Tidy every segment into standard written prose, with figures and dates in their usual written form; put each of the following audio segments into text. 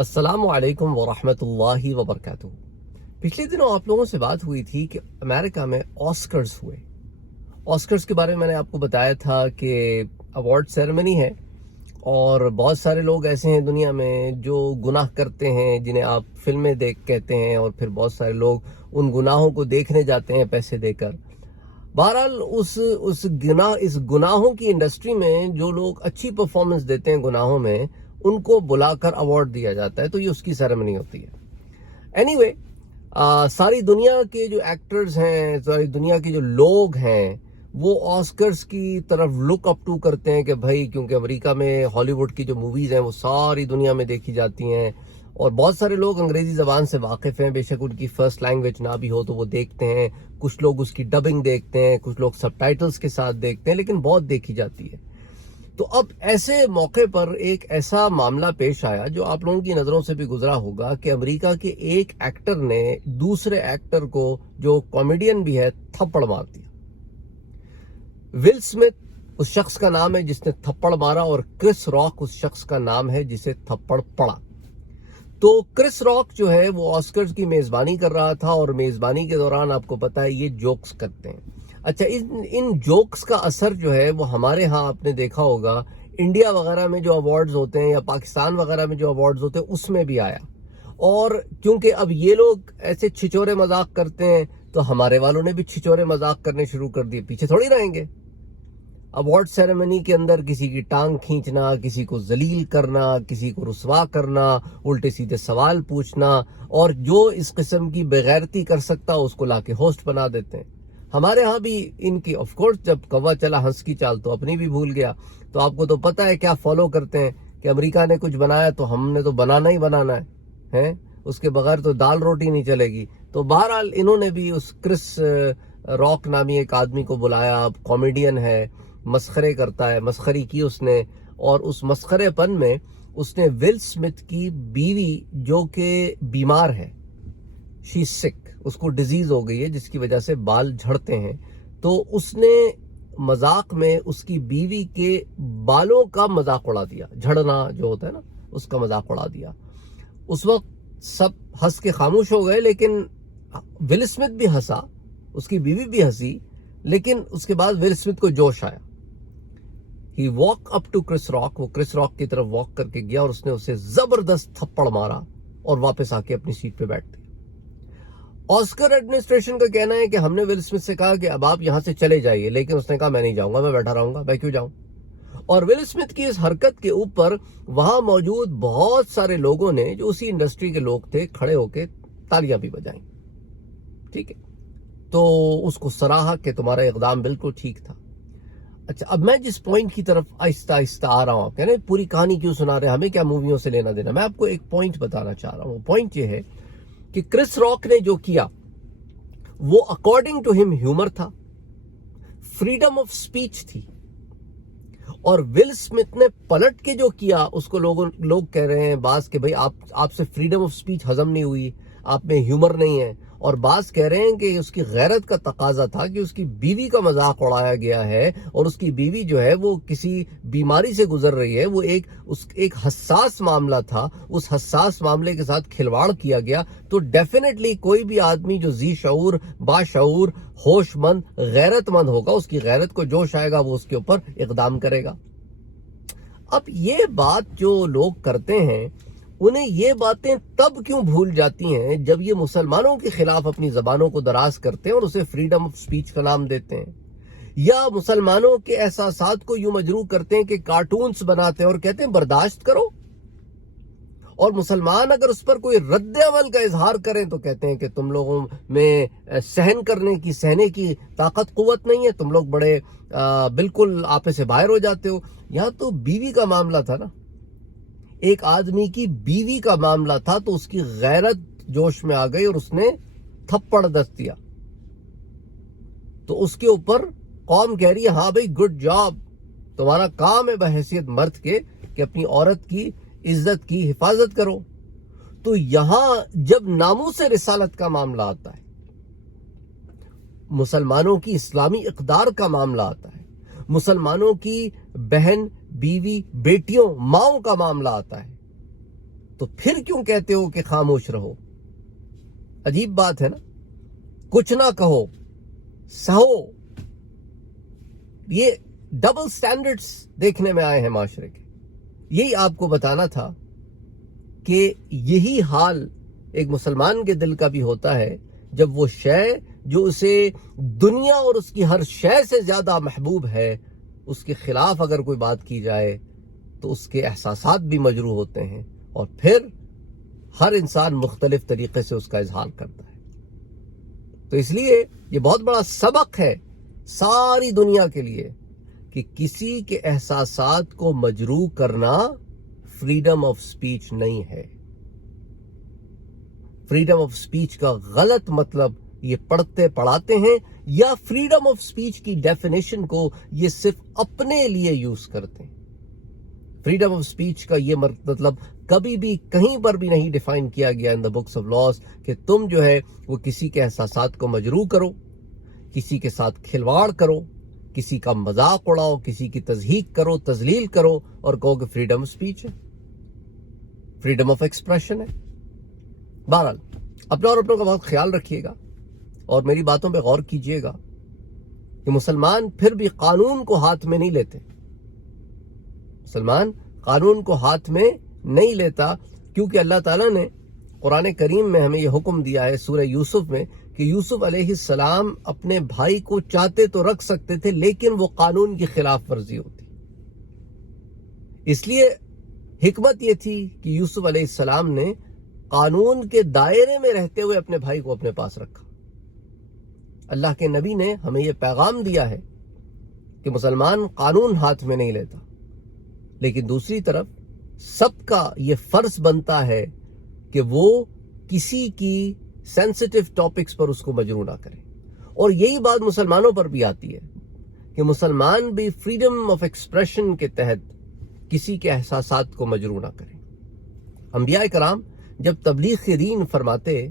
السلام علیکم ورحمۃ اللہ وبرکاتہ۔ پچھلے دنوں آپ لوگوں سے بات ہوئی تھی کہ امریکہ میں آسکرز ہوئے۔ آسکرز کے بارے میں نے آپ کو بتایا تھا کہ ایوارڈ سیریمنی ہے اور بہت سارے لوگ ایسے ہیں دنیا میں جو گناہ کرتے ہیں جنہیں آپ فلمیں دیکھ کہتے ہیں، اور پھر بہت سارے لوگ ان گناہوں کو دیکھنے جاتے ہیں پیسے دے کر۔ بہرحال اس گناہوں کی انڈسٹری میں جو لوگ اچھی پرفارمنس دیتے ہیں گناہوں میں، ان کو بلا کر ایوارڈ دیا جاتا ہے، تو یہ اس کی سیریمنی ہوتی ہے۔ اینی وے، ساری دنیا کے جو ایکٹرز ہیں، ساری دنیا کے جو لوگ ہیں، وہ آسکرز کی طرف لک اپ ٹو کرتے ہیں کہ بھائی، کیونکہ امریکہ میں ہالی ووڈ کی جو موویز ہیں وہ ساری دنیا میں دیکھی جاتی ہیں، اور بہت سارے لوگ انگریزی زبان سے واقف ہیں، بے شک ان کی فرسٹ لینگویج نہ بھی ہو تو وہ دیکھتے ہیں، کچھ لوگ اس کی ڈبنگ دیکھتے ہیں، کچھ لوگ سب ٹائٹلز کے ساتھ دیکھتے ہیں، لیکن بہت دیکھی جاتی ہے۔ تو اب ایسے موقع پر ایک ایسا معاملہ پیش آیا جو آپ لوگوں کی نظروں سے بھی گزرا ہوگا کہ امریکہ کے ایک ایکٹر نے دوسرے ایکٹر کو، جو کامیڈین بھی ہے، تھپڑ مار دیا۔ ول اسمتھ اس شخص کا نام ہے جس نے تھپڑ مارا، اور کرس راک اس شخص کا نام ہے جسے تھپڑ پڑا۔ تو کرس راک جو ہے وہ آسکرز کی میزبانی کر رہا تھا، اور میزبانی کے دوران آپ کو پتا ہے یہ جوکس کرتے ہیں۔ اچھا، ان جوکس کا اثر جو ہے وہ ہمارے ہاں آپ نے دیکھا ہوگا، انڈیا وغیرہ میں جو ایوارڈز ہوتے ہیں یا پاکستان وغیرہ میں جو ایوارڈز ہوتے ہیں اس میں بھی آیا۔ اور کیونکہ اب یہ لوگ ایسے چھچورے مذاق کرتے ہیں تو ہمارے والوں نے بھی چھچورے مذاق کرنے شروع کر دیے، پیچھے تھوڑی رہیں گے۔ ایوارڈ سیریمنی کے اندر کسی کی ٹانگ کھینچنا، کسی کو ذلیل کرنا، کسی کو رسوا کرنا، الٹے سیدھے سوال پوچھنا، اور جو اس قسم کی بغیرتی کر سکتا اس کو لا کے ہوسٹ بنا دیتے ہیں۔ ہمارے ہاں بھی ان کی آف کورس، جب کوا چلا ہنس کی چال تو اپنی بھی بھول گیا، تو آپ کو تو پتہ ہے کیا فالو کرتے ہیں کہ امریکہ نے کچھ بنایا تو ہم نے تو بنانا ہی بنانا ہے، اس کے بغیر تو دال روٹی نہیں چلے گی۔ تو بہرحال انہوں نے بھی اس کرس راک نامی ایک آدمی کو بلایا، اب کامیڈین ہے، مسخرے کرتا ہے، مسخری کی اس نے، اور اس مسخرے پن میں اس نے ول اسمتھ کی بیوی جو کہ بیمار ہے، شی سک، اس کو ڈیزیز ہو گئی ہے جس کی وجہ سے بال جھڑتے ہیں، تو اس نے مذاق میں اس کی بیوی کے بالوں کا مذاق اڑا دیا، جھڑنا جو ہوتا ہے نا اس کا مذاق اڑا دیا۔ اس وقت سب ہنس کے خاموش ہو گئے، لیکن ول اسمتھ بھی ہنسا، اس کی بیوی بھی ہنسی، لیکن اس کے بعد ول اسمتھ کو جوش آیا۔ He walk up to Chris Rock, وہ کرس راک کی طرف واک کر کے گیا اور اس نے اسے زبردست تھپڑ مارا اور واپس آ کے اپنی سیٹ پہ بیٹھ گیا۔ آسکر ایڈمنسٹریشن کا کہنا ہے کہ ہم نے ول اسمتھ سے کہا کہ اب آپ یہاں سے چلے جائیے، لیکن اس نے کہا میں نہیں جاؤں گا، میں بیٹھا رہوں گا، میں کیوں جاؤں۔ اور ول اسمتھ کی اس حرکت کے اوپر وہاں موجود بہت سارے لوگوں نے، جو اسی انڈسٹری کے لوگ تھے، کھڑے ہو کے تالیاں بھی بجائیں۔ ٹھیک ہے، تو اس کو سراہا کہ تمہارا اقدام بالکل ٹھیک تھا۔ اچھا، اب میں جس پوائنٹ کی طرف آہستہ آہستہ آ رہا ہوں، کہنے پوری کہانی کیوں سنا رہے ہیں، ہمیں کیا موویوں سے لینا دینا، میں آپ کو ایک پوائنٹ بتانا چاہ رہا ہوں۔ پوائنٹ یہ ہے کہ کرس راک نے جو کیا وہ اکارڈنگ ٹو ہم ہیومر تھا، فریڈم آف سپیچ تھی، اور ول اسمتھ نے پلٹ کے جو کیا اس کو لوگ کہہ رہے ہیں بعض کہ بھئی آپ سے فریڈم آف سپیچ ہضم نہیں ہوئی، آپ میں ہیومر نہیں ہے، اور بعض کہہ رہے ہیں کہ اس کی غیرت کا تقاضا تھا کہ اس کی بیوی کا مذاق اڑایا گیا ہے، اور اس کی بیوی جو ہے وہ کسی بیماری سے گزر رہی ہے، وہ ایک حساس معاملہ تھا، اس حساس معاملے کے ساتھ کھلواڑ کیا گیا۔ تو ڈیفینیٹلی کوئی بھی آدمی جو ذی شعور، باشعور، ہوش مند، غیرت مند ہوگا، اس کی غیرت کو جوش آئے گا، وہ اس کے اوپر اقدام کرے گا۔ اب یہ بات جو لوگ کرتے ہیں، انہیں یہ باتیں تب کیوں بھول جاتی ہیں جب یہ مسلمانوں کے خلاف اپنی زبانوں کو دراز کرتے ہیں اور اسے فریڈم آف سپیچ کا نام دیتے ہیں، یا مسلمانوں کے احساسات کو یوں مجروح کرتے ہیں کہ کارٹونز بناتے ہیں اور کہتے ہیں برداشت کرو، اور مسلمان اگر اس پر کوئی رد عمل کا اظہار کریں تو کہتے ہیں کہ تم لوگوں میں سہنے کی طاقت قوت نہیں ہے، تم لوگ بڑے بالکل آپے سے باہر ہو جاتے ہو۔ یہاں تو بیوی کا معاملہ تھا نا، ایک آدمی کی بیوی کا معاملہ تھا، تو اس کی غیرت جوش میں آ گئی اور اس نے تھپڑ دست دیا، تو اس کے اوپر قوم کہہ رہی ہے ہاں بھائی گڈ جاب، تمہارا کام ہے بحیثیت مرد کے کہ اپنی عورت کی عزت کی حفاظت کرو۔ تو یہاں جب ناموس رسالت کا معاملہ آتا ہے، مسلمانوں کی اسلامی اقدار کا معاملہ آتا ہے، مسلمانوں کی بہن، بیوی، بیٹیوں، ماؤں کا معاملہ آتا ہے، تو پھر کیوں کہتے ہو کہ خاموش رہو؟ عجیب بات ہے نا، کچھ نہ کہو، سہو۔ یہ ڈبل سٹینڈرڈز دیکھنے میں آئے ہیں معاشرے کے۔ یہی آپ کو بتانا تھا کہ یہی حال ایک مسلمان کے دل کا بھی ہوتا ہے جب وہ شے جو اسے دنیا اور اس کی ہر شے سے زیادہ محبوب ہے، اس کے خلاف اگر کوئی بات کی جائے تو اس کے احساسات بھی مجروح ہوتے ہیں، اور پھر ہر انسان مختلف طریقے سے اس کا اظہار کرتا ہے۔ تو اس لیے یہ بہت بڑا سبق ہے ساری دنیا کے لیے کہ کسی کے احساسات کو مجروح کرنا فریڈم آف سپیچ نہیں ہے۔ فریڈم آف سپیچ کا غلط مطلب یہ پڑھتے پڑھاتے ہیں، یا فریڈم آف سپیچ کی ڈیفینیشن کو یہ صرف اپنے لیے یوز کرتے ہیں۔ فریڈم آف سپیچ کا یہ مطلب کبھی بھی کہیں پر بھی نہیں ڈیفائن کیا گیا ان دا بکس آف لاز کہ تم جو ہے وہ کسی کے احساسات کو مجروح کرو، کسی کے ساتھ کھلواڑ کرو، کسی کا مذاق اڑاؤ، کسی کی تضحیک کرو، تذلیل کرو اور کہو کہ فریڈم آف سپیچ ہے، فریڈم آف ایکسپریشن ہے۔ بہرحال اپنا اور اپنوں کا بہت خیال رکھیے گا، اور میری باتوں پہ غور کیجئے گا کہ مسلمان پھر بھی قانون کو ہاتھ میں نہیں لیتے۔ مسلمان قانون کو ہاتھ میں نہیں لیتا، کیونکہ اللہ تعالیٰ نے قرآن کریم میں ہمیں یہ حکم دیا ہے سورہ یوسف میں کہ یوسف علیہ السلام اپنے بھائی کو چاہتے تو رکھ سکتے تھے، لیکن وہ قانون کی خلاف ورزی ہوتی۔ اس لیے حکمت یہ تھی کہ یوسف علیہ السلام نے قانون کے دائرے میں رہتے ہوئے اپنے بھائی کو اپنے پاس رکھا۔ اللہ کے نبی نے ہمیں یہ پیغام دیا ہے کہ مسلمان قانون ہاتھ میں نہیں لیتا، لیکن دوسری طرف سب کا یہ فرض بنتا ہے کہ وہ کسی کی سینسٹیو ٹاپکس پر اس کو مجروح نہ کرے۔ اور یہی بات مسلمانوں پر بھی آتی ہے کہ مسلمان بھی فریڈم آف ایکسپریشن کے تحت کسی کے احساسات کو مجروح نہ کریں۔ انبیاء کرام جب تبلیغ دین فرماتے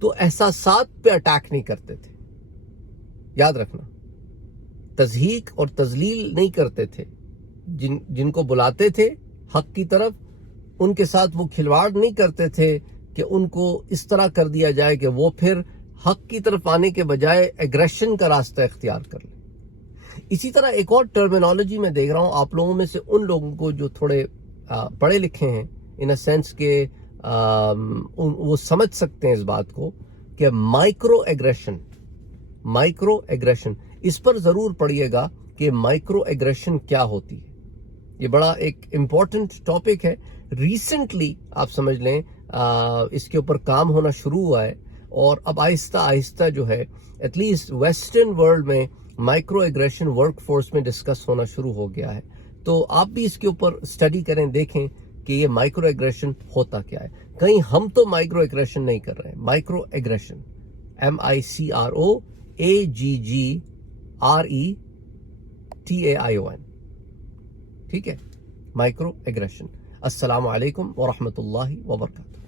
تو احساسات پہ اٹیک نہیں کرتے تھے، یاد رکھنا، تضحیک اور تذلیل نہیں کرتے تھے۔ جن کو بلاتے تھے حق کی طرف، ان کے ساتھ وہ کھلواڑ نہیں کرتے تھے کہ ان کو اس طرح کر دیا جائے کہ وہ پھر حق کی طرف آنے کے بجائے ایگریشن کا راستہ اختیار کر لیں۔ اسی طرح ایک اور ٹرمینالوجی میں دیکھ رہا ہوں آپ لوگوں میں سے ان لوگوں کو جو تھوڑے پڑھے لکھے ہیں، ان اے سینس کہ وہ سمجھ سکتے ہیں اس بات کو کہ مائکرو ایگریشن، اس پر ضرور پڑھیے گا کہ مائکرو ایگریشن کیا ہوتی ہے۔ یہ بڑا ایک امپورٹنٹ ٹاپک ہے، ریسنٹلی آپ سمجھ لیں اس کے اوپر کام ہونا شروع ہوا ہے، اور اب آہستہ آہستہ جو ہے ایٹ لیسٹ ویسٹرن ورلڈ میں مائکرو ایگریشن ورک فورس میں ڈسکس ہونا شروع ہو گیا ہے۔ تو آپ بھی اس کے اوپر اسٹڈی کریں، دیکھیں کہ یہ مائکرو ایگریشن ہوتا کیا ہے۔ کہیں ہم تو مائکرو ایگریشن نہیں کر رہے ہیں۔ مائکرو ایگریشن MICROAGGRETAION، ٹھیک ہے، مائکرو ایگریشن۔ السلام علیکم ورحمۃ اللہ وبرکاتہ۔